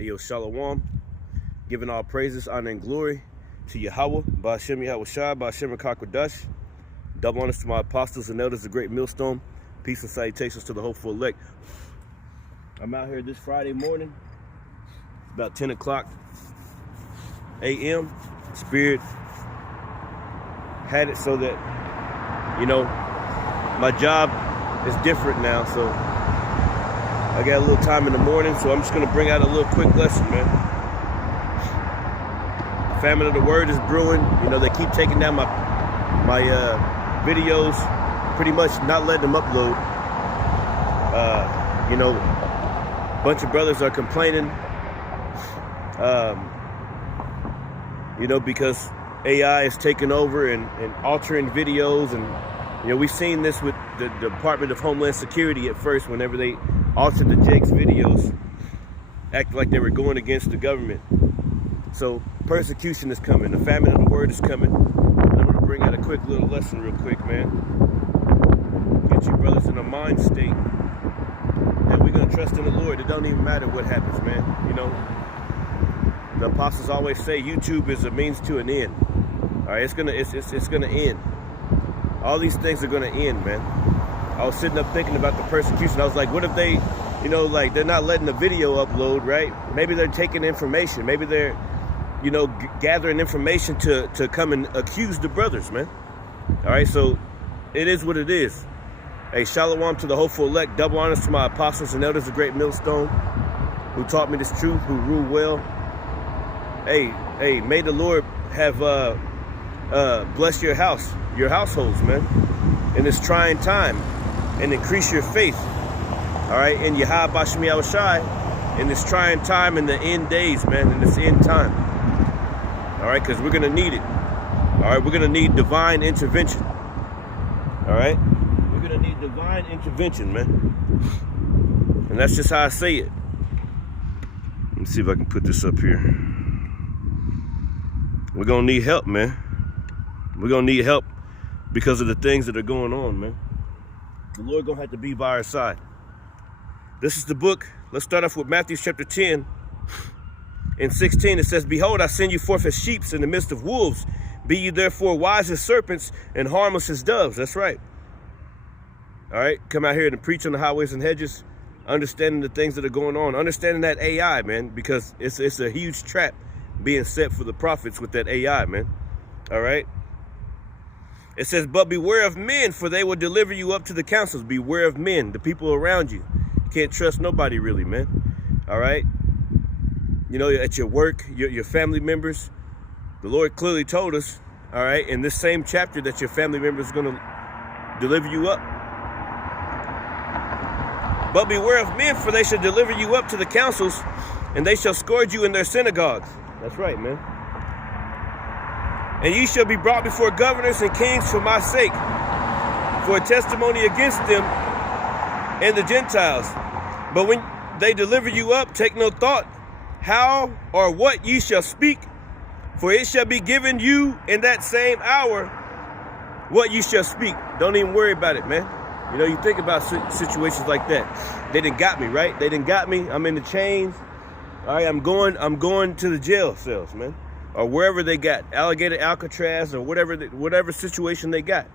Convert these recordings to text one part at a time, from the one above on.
Ayo, Shalom. Giving all praises, honor, and glory to Yahawah, Ba'ashem Yahawashi, Ba'ashem Rakakwadash. Double honors to my apostles and elders, the great millstone. Peace and salutations to the hopeful elect. I'm out here this Friday morning. It's about 10 o'clock a.m. Spirit had it so that, you know, my job is different now, so I got a little time in the morning, so I'm just going to bring out a little quick lesson, man. The famine of the word is brewing. You know, they keep taking down my videos, pretty much not letting them upload. You know, a bunch of brothers are complaining, you know, because AI is taking over and altering videos. And, you know, we've seen this with the Department of Homeland Security at first, whenever they altered the Jake's videos, acting like they were going against the government. So persecution is coming. The famine of the word is coming. And I'm going to bring out a quick little lesson real quick, man. Get you brothers in a mind state that we're going to trust in the Lord. It don't even matter what happens, man. You know, the apostles always say YouTube is a means to an end. All right, it's gonna end. All these things are gonna end, man. I was sitting up thinking about the persecution. I was like, what if they, you know, like they're not letting the video upload, right? Maybe they're taking information. Maybe they're, you know, gathering information to come and accuse the brothers, man. All right, so it is what it is. Hey, shalom to the hopeful elect. Double honors to my apostles and elders, the great millstone, who taught me this truth, who rule well. Hey, may the Lord have bless your households, man, in this trying time, and increase your faith. All right, in Yahawashi, in this trying time, in the end days, man, in this end time. All right, because we're gonna need it. All right, we're gonna need divine intervention. All right, we're gonna need divine intervention, man, and that's just how I say it. Let me see if I can put this up here. We're gonna need help, man. We're gonna need help because of the things that are going on, man. The Lord gonna have to be by our side. This is the book. Let's start off with Matthew chapter 10 and 16. It says, behold, I send you forth as sheep in the midst of wolves. Be ye therefore wise as serpents and harmless as doves. That's right. All right, come out here and preach on the highways and hedges, understanding the things that are going on, understanding that AI, man, because it's a huge trap being set for the prophets with that AI, man. All right. It says, but beware of men, for they will deliver you up to the councils. Beware of men, the people around you. You can't trust nobody really, man. All right. You know, at your work, your family members, the Lord clearly told us, all right, in this same chapter, that your family members are going to deliver you up. But beware of men, for they shall deliver you up to the councils, and they shall scourge you in their synagogues. That's right, man. And ye shall be brought before governors and kings for my sake, for a testimony against them and the Gentiles. But when they deliver you up, take no thought how or what ye shall speak, for it shall be given you in that same hour what you shall speak. Don't even worry about it, man. You know, you think about situations like that. They done got me, right? They done got me. I'm in the chains. All right, I'm going to the jail cells, man, or wherever they got, Alligator, Alcatraz, or whatever situation they got.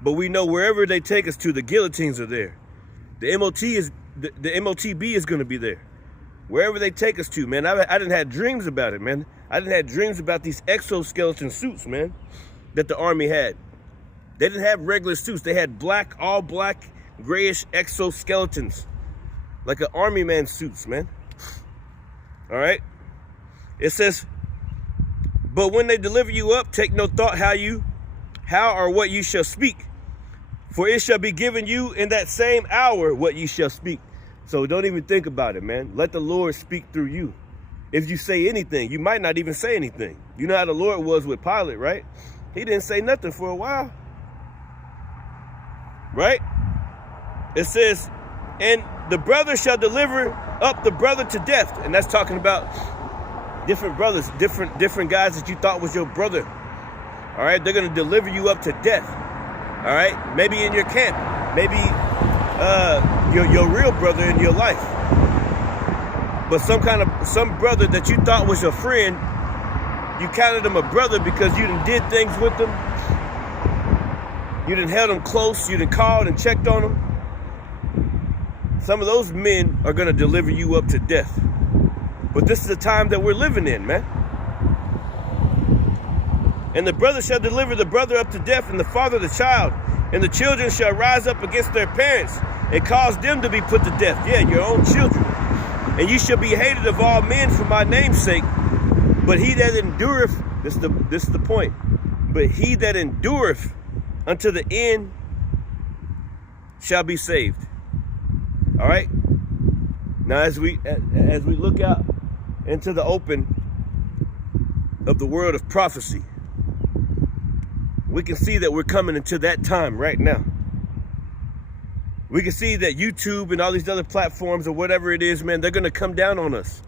But we know wherever they take us to, the guillotines are there. The MOTB is going to be there. Wherever they take us to, man. I didn't have dreams about it, man. I didn't have dreams about these exoskeleton suits, man, that the Army had. They didn't have regular suits. They had black, all black, grayish exoskeletons, like an Army man suits, man. All right. It says, but when they deliver you up, take no thought how or what you shall speak, for it shall be given you in that same hour what you shall speak. So don't even think about it, man. Let the Lord speak through you. If you say anything, you might not even say anything. You know how the Lord was with Pilate, right? He didn't say nothing for a while, right? It says, and the brother shall deliver up the brother to death. And that's talking about different brothers, different guys that you thought was your brother. All right, they're going to deliver you up to death. All right, maybe in your camp, maybe your real brother in your life. But some brother that you thought was your friend, you counted him a brother because you done did things with them. You done held them close. You done called and checked on them. Some of those men are going to deliver you up to death. But this is the time that we're living in, man. And the brother shall deliver the brother up to death, and the father the child. And the children shall rise up against their parents and cause them to be put to death. Yeah, your own children. And you shall be hated of all men for my name's sake. But he that endureth, this is the point. But he that endureth unto the end shall be saved. All right. Now, as we look out into the open of the world of prophecy, we can see that we're coming into that time right now. We can see that YouTube and all these other platforms or whatever it is, man, they're going to come down on us.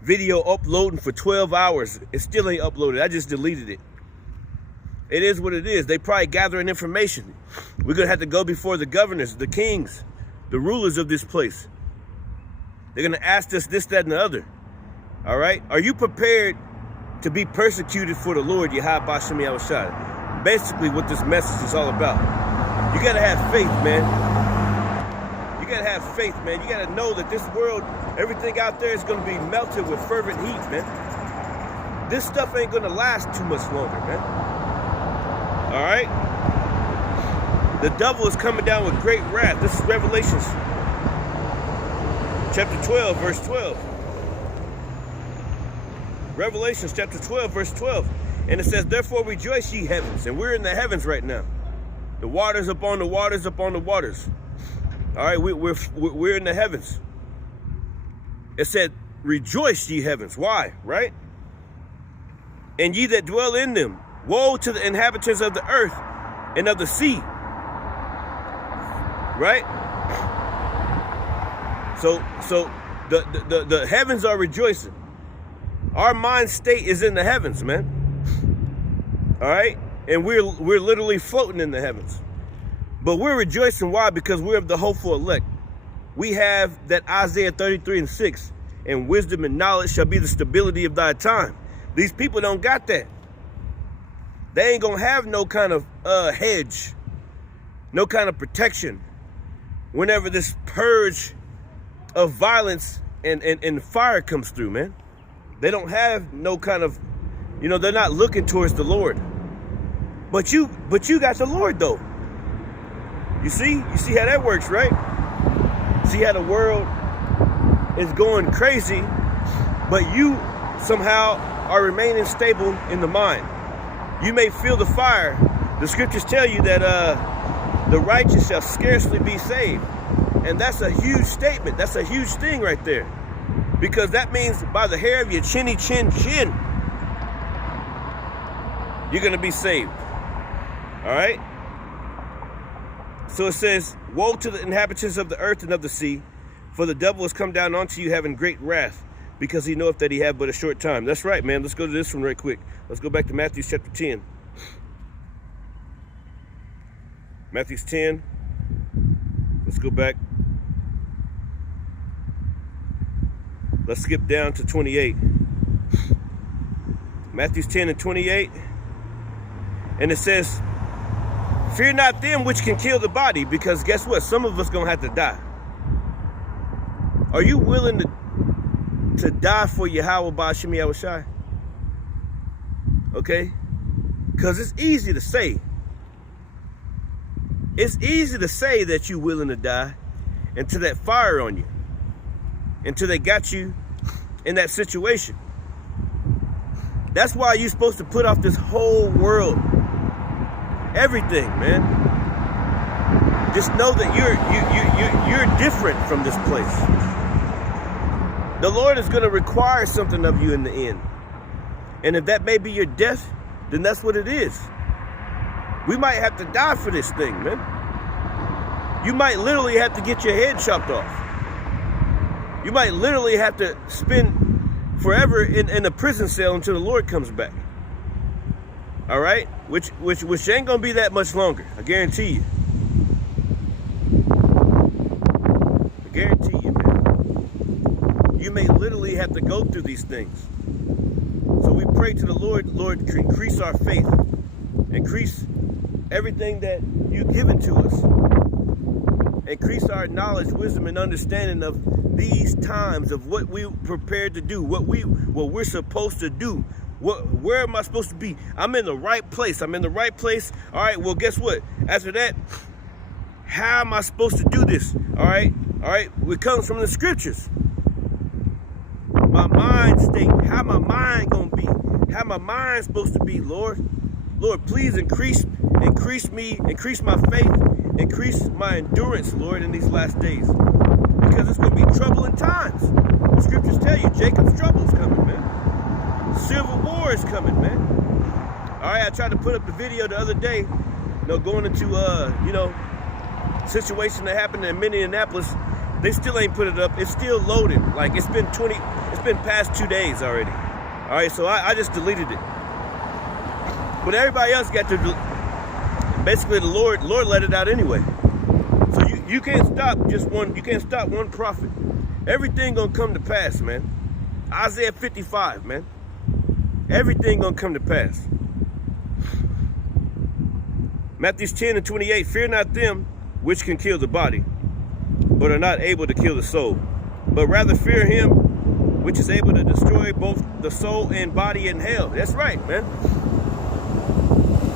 Video uploading for 12 hours. It still ain't uploaded. I just deleted it. It is what it is. They probably gathering information. We're going to have to go before the governors, the kings, the rulers of this place. They're going to ask us this, that, and the other. All right? Are you prepared to be persecuted for the Lord, Yahawashi? Basically what this message is all about. You got to have faith, man. You got to have faith, man. You got to know that this world, everything out there is going to be melted with fervent heat, man. This stuff ain't going to last too much longer, man. All right? The devil is coming down with great wrath. This is Revelations chapter 12, verse 12. Revelations chapter 12, verse 12. And it says, therefore rejoice ye heavens. And we're in the heavens right now. The waters upon the waters upon the waters. All right, we're in the heavens. It said, rejoice ye heavens. Why? Right? And ye that dwell in them. Woe to the inhabitants of the earth and of the sea. Right? So the heavens are rejoicing. Our mind state is in the heavens, man. All right? And we're literally floating in the heavens. But we're rejoicing. Why? Because we're of the hopeful elect. We have that Isaiah 33:6. And wisdom and knowledge shall be the stability of thy time. These people don't got that. They ain't going to have no kind of hedge. No kind of protection. Whenever this purge of violence and fire comes through, man. They don't have no kind of, they're not looking towards the Lord. But you got the Lord, though. You see how that works, right? See how the world is going crazy, but you somehow are remaining stable in the mind. You may feel the fire. The scriptures tell you that the righteous shall scarcely be saved. And that's a huge statement. That's a huge thing right there. Because that means by the hair of your chinny chin, you're going to be saved. All right? So it says, woe to the inhabitants of the earth and of the sea, for the devil has come down unto you having great wrath, because he knoweth that he have but a short time. That's right, man. Let's go to this one right quick. Let's go back to Matthew chapter 10. Matthew 10. Let's go back. Let's skip down to 28. Matthew 10 and 28. And it says, fear not them which can kill the body, because guess what? Some of us going to have to die. Are you willing to die for Yahawah Ba'ashim Yahawashi? Okay? Because it's easy to say. It's easy to say that you're willing to die until that fire on you. Until they got you in that situation. That's why you're supposed to put off this whole world. Everything, man. Just know that you're different from this place. The Lord is going to require something of you in the end. And if that may be your death, then that's what it is. We might have to die for this thing, man. You might literally have to get your head chopped off. You might literally have to spend forever in a prison cell until the Lord comes back. All right? Which ain't going to be that much longer. I guarantee you. I guarantee you, man. you may literally have to go through these things. So we pray to the Lord, Lord, increase our faith, increase everything that you've given to us, increase our knowledge, wisdom, and understanding of these times, of what we prepared to do, what we're supposed to do. Where am I supposed to be? I'm in the right place. I'm in the right place. All right, well, guess what? After that, how am I supposed to do this? All right, it comes from the scriptures. My mind state, how my mind gonna be? How my mind supposed to be, Lord? Lord, please increase me, increase my faith, increase my endurance, Lord, in these last days. Because it's gonna be troubling times. The scriptures tell you Jacob's trouble is coming, man. Civil war is coming, man. All right, I tried to put up the video the other day, going into situation that happened in Minneapolis. They still ain't put it up. It's still loading. Like it's been past 2 days already. All right, so I just deleted it. But everybody else got to basically the Lord let it out anyway. So you can't stop you can't stop one prophet. Everything gonna come to pass, man. Isaiah 55, man. Everything gonna come to pass. Matthew 10:28, fear not them which can kill the body, but are not able to kill the soul, but rather fear him which is able to destroy both the soul and body in hell. That's right, man.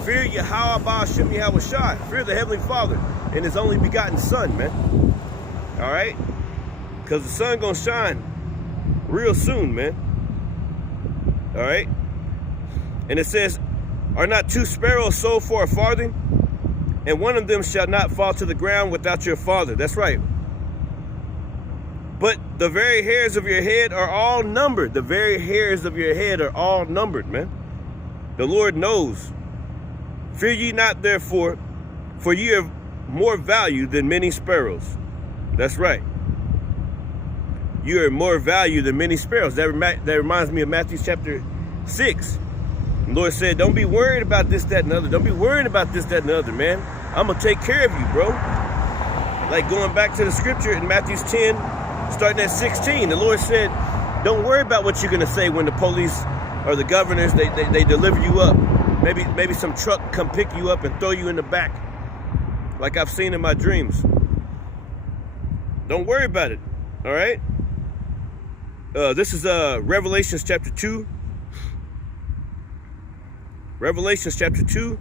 Fear Yahawah, Yahawashi. Fear the Heavenly Father and His only begotten Son, man. All right? Because the sun gonna shine real soon, man. All right? And it says, are not 2 sparrows sold for a farthing? And one of them shall not fall to the ground without your Father. That's right. But the very hairs of your head are all numbered. The very hairs of your head are all numbered, man. The Lord knows. Fear ye not, therefore, for ye have more value than many sparrows. That's right. You are more value than many sparrows. That reminds me of Matthew chapter 6. The Lord said, don't be worried about this, that, and the other. Don't be worried about this, that, and the other, man. I'm going to take care of you, bro. Like going back to the scripture in Matthew 10, starting at 16, the Lord said, don't worry about what you're going to say when the police or the governors, they deliver you up. Maybe some truck come pick you up and throw you in the back, like I've seen in my dreams. Don't worry about it, all right? This is Revelations chapter 2. Revelations chapter 2,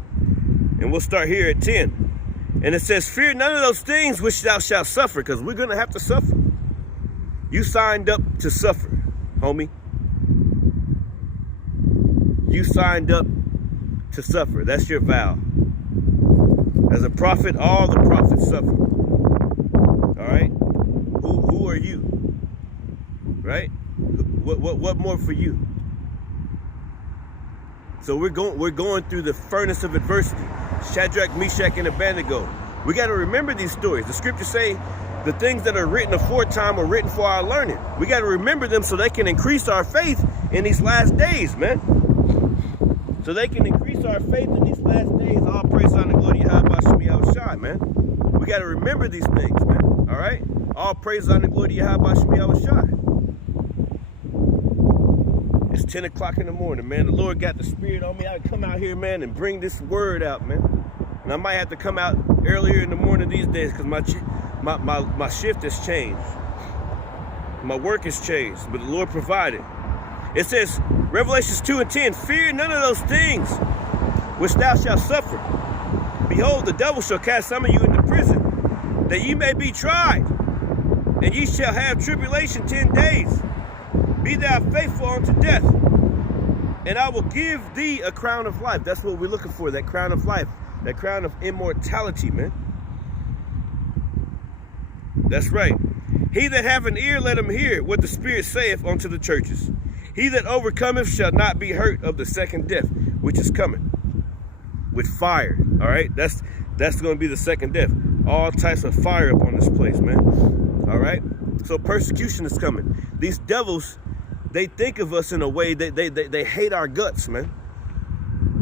and we'll start here at 10. And it says, fear none of those things which thou shalt suffer, because we're going to have to suffer. You signed up to suffer, homie. You signed up to suffer. That's your vow. As a prophet, all the prophets suffer. All right? Who are you? Right? What more for you? So we're going through the furnace of adversity. Shadrach, Meshach, and Abednego. We got to remember these stories. The scriptures say the things that are written aforetime are written for our learning. We got to remember them so they can increase our faith in these last days, man. So they can increase our faith in these last days. All praise, honor, glory, Yahawashi, man. We got to remember these things, man. All right? All praise, honor, glory, Yahawashi. It's 10 o'clock in the morning, man. The Lord got the Spirit on me. I come out here, man, and bring this word out, man. And I might have to come out earlier in the morning these days because my shift has changed. My work has changed, but the Lord provided. It says, Revelations 2:10, fear none of those things which thou shalt suffer. Behold, the devil shall cast some of you into prison, that ye may be tried, and ye shall have tribulation 10 days. Be thou faithful unto death, and I will give thee a crown of life. That's what we're looking for, that crown of life, that crown of immortality, man. That's right. He that hath an ear, let him hear what the Spirit saith unto the churches. He that overcometh shall not be hurt of the second death, which is coming with fire. All right, that's going to be the second death. All types of fire up on this place, man. All right, so persecution is coming. These devils, they think of us in a way that they hate our guts, man.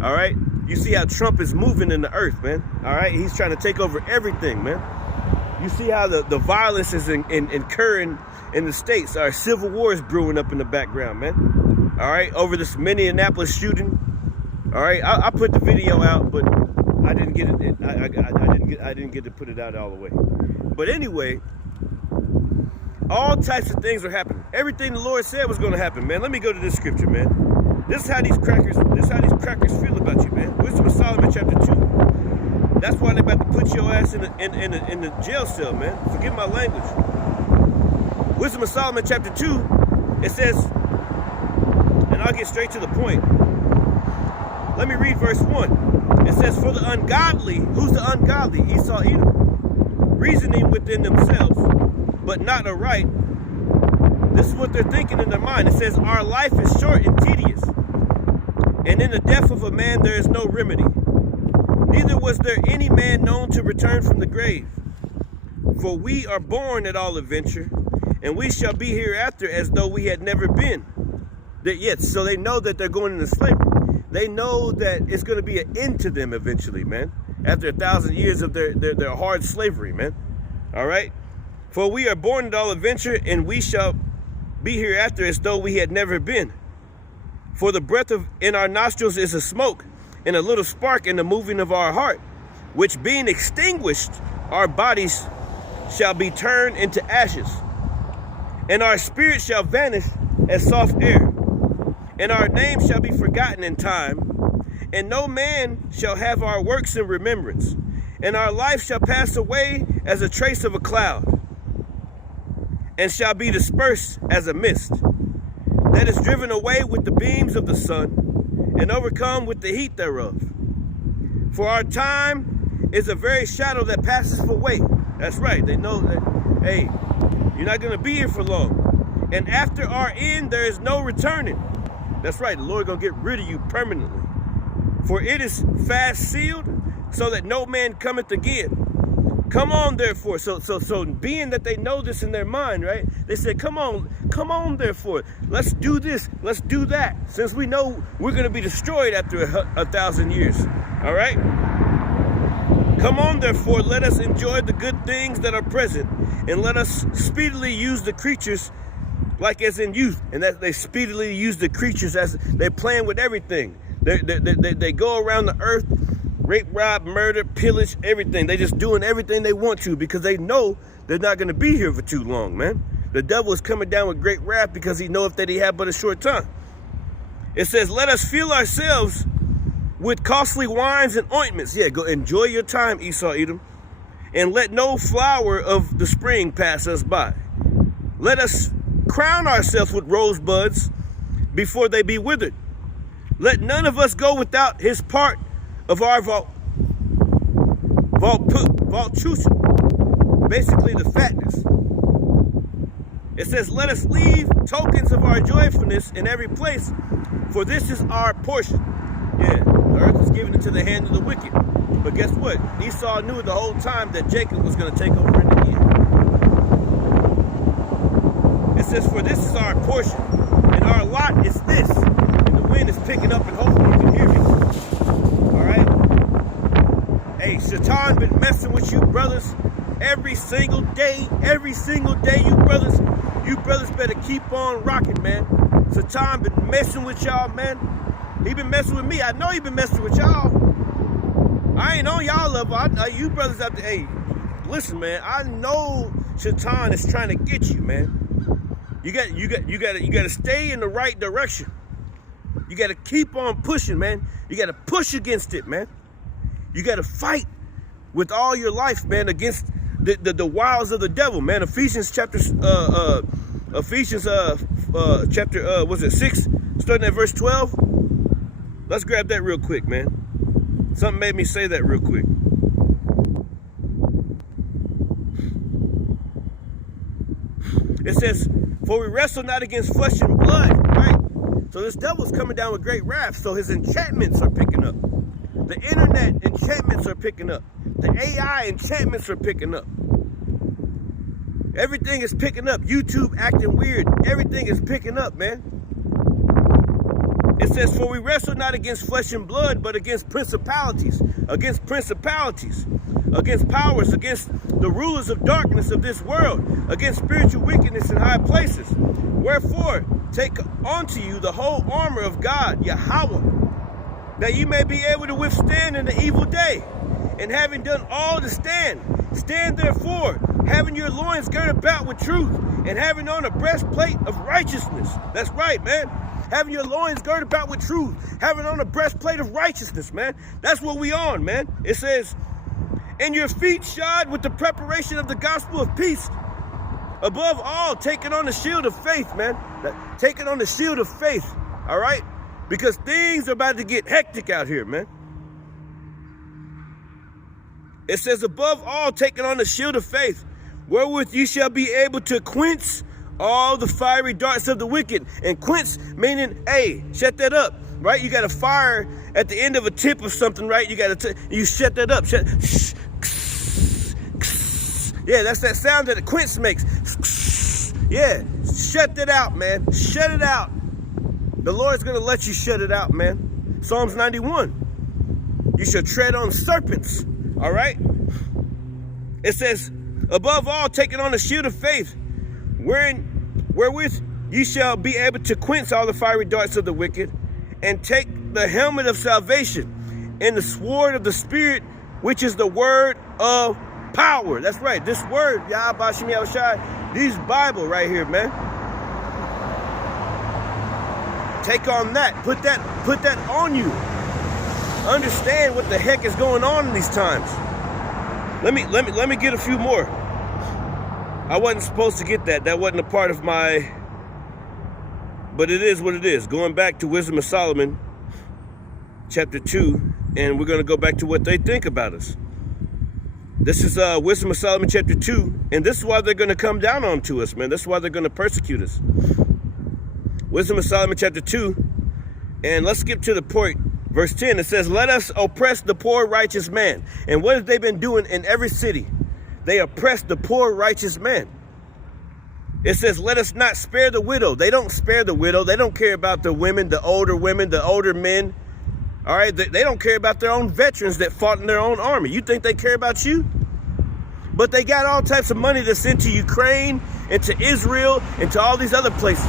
All right, you see how Trump is moving in the earth, man. All right, he's trying to take over everything, man. You see how the violence is incurring in the States. Our civil war is brewing up in the background, man. All right, over this Minneapolis shooting. All right, I put the video out, but I didn't get it. I didn't get to put it out all the way. But anyway, all types of things are happening. Everything the Lord said was going to happen, man. Let me go to this scripture, man. This is how these crackers feel about you, man. Wisdom of Solomon, chapter 2. That's why they're about to put your ass in the jail cell, man. Forgive my language. Wisdom of Solomon, chapter 2. It says, and I'll get straight to the point. Let me read verse 1. It says, for the ungodly, who's the ungodly? Esau, Edom, reasoning within themselves, but not aright. This is what they're thinking in their mind. It says, our life is short and tedious, and in the death of a man there is no remedy. Neither was there any man known to return from the grave. For we are born at all adventure, and we shall be hereafter as though we had never been. So they know that they're going into slavery. They know that it's going to be an end to them eventually, man. After 1,000 years of their hard slavery, man. All right? For we are born at all adventure, and we shall be hereafter as though we had never been. For the breath in our nostrils is a smoke, and a little spark in the moving of our heart, which being extinguished, our bodies shall be turned into ashes, and our spirit shall vanish as soft air. And our name shall be forgotten in time, and no man shall have our works in remembrance. And our life shall pass away as a trace of a cloud, and shall be dispersed as a mist, that is driven away with the beams of the sun, and overcome with the heat thereof. For our time is a very shadow that passes away. That's right, they know that, hey, you're not going to be here for long. And after our end, there is no returning. That's right, the Lord gonna get rid of you permanently. For it is fast sealed, so that no man cometh again. Come on, therefore. So being that they know this in their mind, right? They said, come on, therefore. Let's do this, let's do that. Since we know we're gonna be destroyed after 1,000 years. All right? Come on, therefore, let us enjoy the good things that are present, and let us speedily use the creatures like as in youth. And that they speedily use the creatures as they're playing with everything. They go around the earth, rape, rob, murder, pillage, everything. They just doing everything they want to because they know they're not going to be here for too long, man. The devil is coming down with great wrath because he knoweth that he had but a short time. It says, let us fill ourselves with costly wines and ointments. Yeah, go enjoy your time, Esau, Edom. And let no flower of the spring pass us by. Let us crown ourselves with rosebuds before they be withered. Let none of us go without his part of our vultution, basically the fatness. It says, let us leave tokens of our joyfulness in every place, for this is our portion. Yeah, the earth is given into the hand of the wicked. But guess what? Esau knew the whole time that Jacob was going to take over in the end. It says, for this is our portion, and our lot is this. And the wind is picking up, and hopefully you can hear me. All right? Hey, Satan been messing with you brothers every single day, you brothers better keep on rocking, man. Satan been messing with y'all, man. He been messing with me. I know he been messing with y'all. I ain't on y'all level. You brothers out there, hey, listen, man. I know Satan is trying to get you, man. You got to stay in the right direction. You got to keep on pushing, man. You got to push against it, man. You got to fight with all your life, man, against the wiles of the devil, man. Ephesians chapter 6, starting at verse 12. Let's grab that real quick, man. Something made me say that real quick. It says, for we wrestle not against flesh and blood, right? So this devil's coming down with great wrath, so his enchantments are picking up. The internet enchantments are picking up. The AI enchantments are picking up. Everything is picking up. YouTube acting weird. Everything is picking up, man. It says, for we wrestle not against flesh and blood, but against principalities. Against principalities. against powers, against the rulers of darkness of this world, against spiritual wickedness in high places. Wherefore, take unto you the whole armor of God, Yahawah, that you may be able to withstand in the evil day. And having done all to stand, stand therefore, having your loins girded about with truth, and having on a breastplate of righteousness. That's right, man. Having your loins girded about with truth, having on a breastplate of righteousness, man. That's what we on, man. It says, and your feet shod with the preparation of the gospel of peace. Above all, taking on the shield of faith, man. Taking on the shield of faith, all right? Because things are about to get hectic out here, man. It says, above all, taking on the shield of faith, wherewith you shall be able to quench all the fiery darts of the wicked. And quench meaning, hey, shut that up, right? You got a fire at the end of a tip of something, right? You shut that up. Yeah, that's that sound that a quench makes. Yeah, shut that out, man. Shut it out. The Lord's going to let you shut it out, man. Psalms 91. You shall tread on serpents, all right? It says, above all, taking on the shield of faith, wherewith ye shall be able to quench all the fiery darts of the wicked, and take the helmet of salvation and the sword of the Spirit, which is the word of power. That's right. This word, Yahawashi, this Bible right here, man. Take on that. Put that on you. Understand what the heck is going on in these times. Let me get a few more. I wasn't supposed to get that. That wasn't a part of my, but it is what it is. Going back to Wisdom of Solomon, chapter 2, and we're going to go back to what they think about us. This is Wisdom of Solomon, chapter 2, and this is why they're going to come down onto us, man. This is why they're going to persecute us. Wisdom of Solomon, chapter 2, and let's skip to the point. Verse 10, it says, let us oppress the poor righteous man. And what have they been doing in every city? They oppress the poor righteous man. It says, let us not spare the widow. They don't spare the widow. They don't care about the women, the older men. All right, they don't care about their own veterans that fought in their own army. You think they care about you? But they got all types of money to send to Ukraine and to Israel and to all these other places.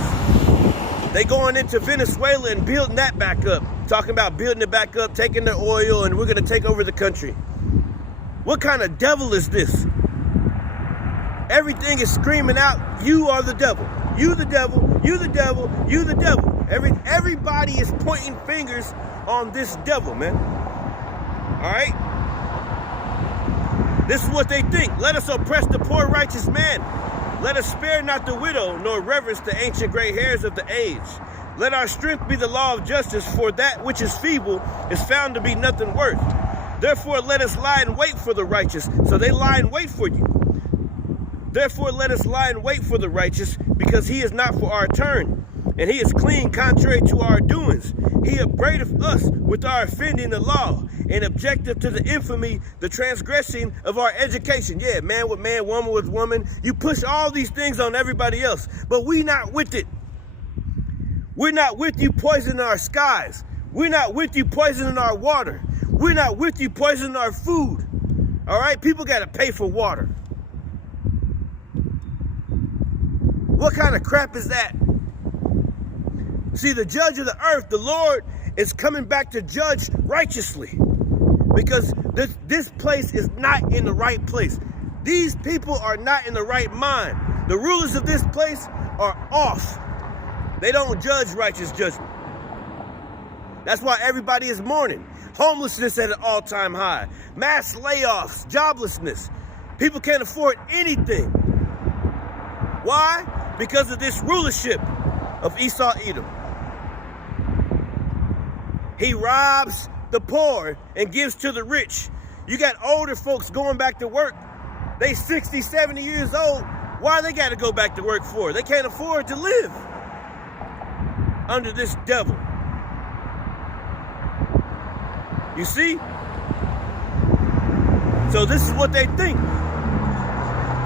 They going into Venezuela and building that back up. Talking about building it back up, taking their oil, and we're going to take over the country. What kind of devil is this? Everything is screaming out, you are the devil. You the devil, you the devil, you the devil. Everybody is pointing fingers on this devil, man. All right? This is what they think. Let us oppress the poor righteous man. Let us spare not the widow, nor reverence the ancient gray hairs of the age. Let our strength be the law of justice, for that which is feeble is found to be nothing worth. Therefore, let us lie in wait for the righteous. So they lie in wait for you. Therefore, let us lie in wait for the righteous, because he is not for our turn, and he is clean contrary to our doings. He upbraideth us with our offending the law, and objective to the infamy, the transgressing of our education. Yeah, man with man, woman with woman. You push all these things on everybody else, but we not with it. We're not with you poisoning our skies. We're not with you poisoning our water. We're not with you poisoning our food. All right? People got to pay for water. What kind of crap is that? See, the judge of the earth, the Lord, is coming back to judge righteously, because this place is not in the right place. These people are not in the right mind. The rulers of this place are off. They don't judge righteous judgment. That's why everybody is mourning. Homelessness at an all-time high. Mass layoffs, joblessness. People can't afford anything. Why? Because of this rulership of Esau Edom. He robs the poor and gives to the rich. You got older folks going back to work. They 60, 70 years old. Why they got to go back to work for? They can't afford to live under this devil. You see? So this is what they think.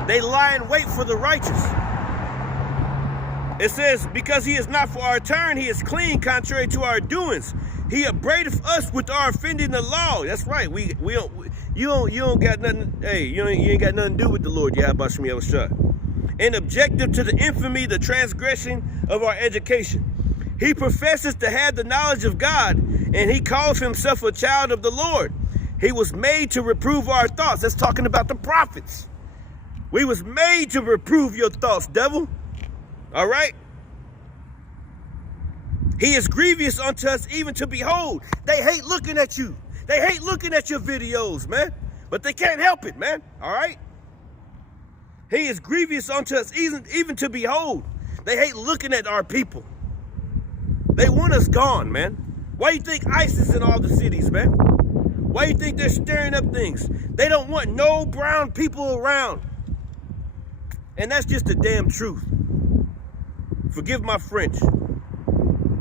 They lie in wait for the righteous. It says, because he is not for our turn, he is clean contrary to our doings. He upbraideth us with our offending the law. That's right. You don't got nothing. Hey, you ain't got nothing to do with the Lord Yahawashi. And objective to the infamy, the transgression of our education. He professes to have the knowledge of God, and he calls himself a child of the Lord. He was made to reprove our thoughts. That's talking about the prophets. We was made to reprove your thoughts, devil. All right? He is grievous unto us even to behold. They hate looking at you. They hate looking at your videos, man. But they can't help it, man. All right? He is grievous unto us even to behold. They hate looking at our people. They want us gone, man. Why you think ISIS in all the cities, man? Why you think they're stirring up things? They don't want no brown people around. And that's just the damn truth. Forgive my French.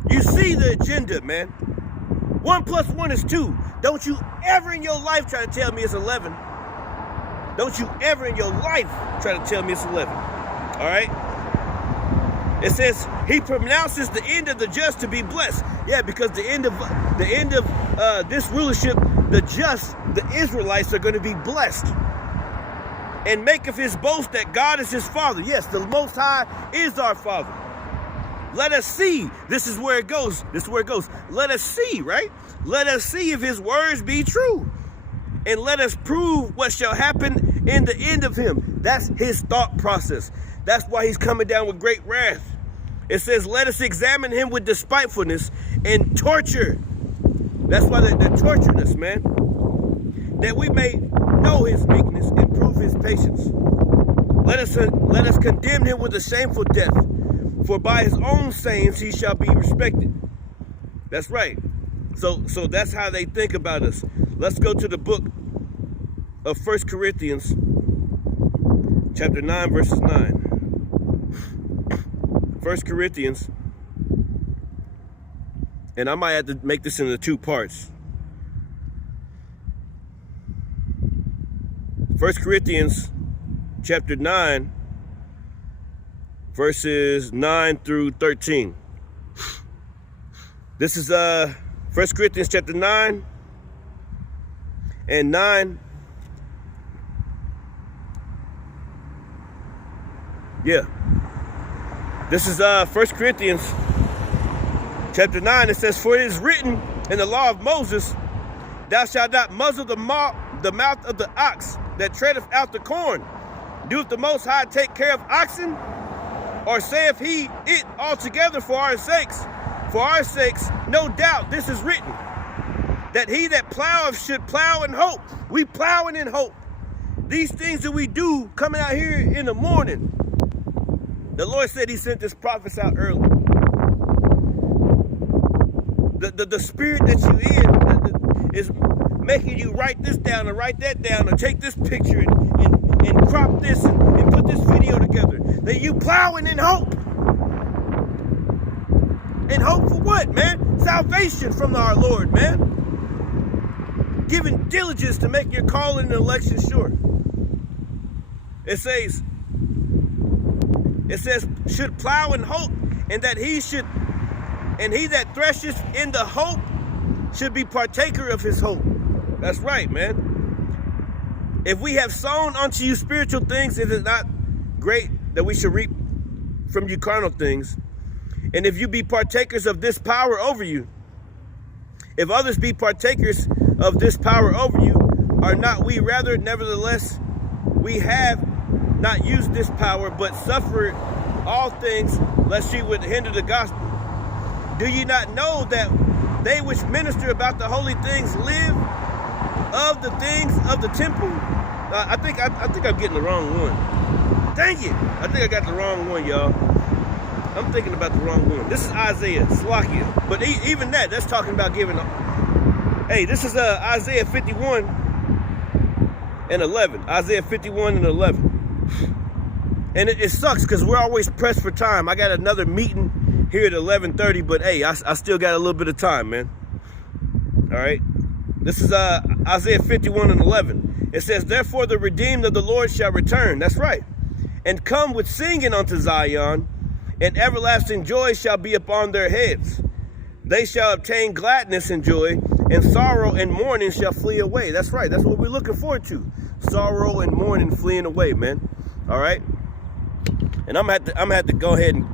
You see the agenda, man. 1 + 1 is 2. Don't you ever in your life try to tell me it's 11. Don't you ever in your life try to tell me it's 11. All right? It says he pronounces the end of the just to be blessed. Yeah, because the end of this rulership, the just, the Israelites are going to be blessed. And maketh his boast that God is his Father. Yes, the Most High is our Father. Let us see. This is where it goes. This is where it goes. Let us see, right? Let us see if his words be true. And let us prove what shall happen in the end of him. That's his thought process. That's why he's coming down with great wrath. It says, let us examine him with despitefulness and torture. That's why they're torturing us, man. That we may know his meekness and prove his patience. Let us condemn him with a shameful death. For by his own sayings he shall be respected. That's right. So that's how they think about us. Let's go to the book of 1 Corinthians, chapter 9, verses 9. 1 Corinthians, and I might have to make this into 2 parts. 1 Corinthians, chapter 9, verses 9 through 13. This is 1 Corinthians chapter 9 and 9. Yeah. This is 1 Corinthians chapter 9. It says, for it is written in the law of Moses, thou shalt not muzzle the mouth of the ox that treadeth out the corn. Doeth the Most High take care of oxen? Or saith he it altogether for our sakes? For our sakes, no doubt, this is written, that he that ploweth should plow in hope. We plowing in hope. These things that we do coming out here in the morning, the Lord said he sent his prophets out early. The spirit that you in is making you write this down and write that down or take this picture and crop this and put this video together. That you plowing in hope. And hope for what, man? Salvation from our Lord, man. Giving diligence to make your calling and election sure. It says, should plow in hope, and he that thresheth in the hope should be partaker of his hope. That's right, man. If we have sown unto you spiritual things, it is not great that we should reap from you carnal things. And if you be partakers of this power over you, if others be partakers of this power over you, are not we rather, nevertheless, we have not used this power, but suffered all things, lest ye would hinder the gospel. Do ye not know that they which minister about the holy things live of the things of the temple? I think I'm getting the wrong one. Dang it! I think I got the wrong one, y'all. I'm thinking about the wrong one. This is Isaiah, Slakia. But even that's talking about giving. Hey, this is Isaiah 51 and 11. Isaiah 51 and 11. And it sucks because we're always pressed for time. I got another meeting here at 11:30, but hey, I still got a little bit of time, man. All right. This is Isaiah 51 and 11. It says, therefore the redeemed of the Lord shall return. That's right. And come with singing unto Zion, and everlasting joy shall be upon their heads. they shall obtain gladness and joy, and sorrow and mourning shall flee away. That's right. That's what we're looking forward to. Sorrow and mourning fleeing away, man. All right. And I'm gonna have to go ahead and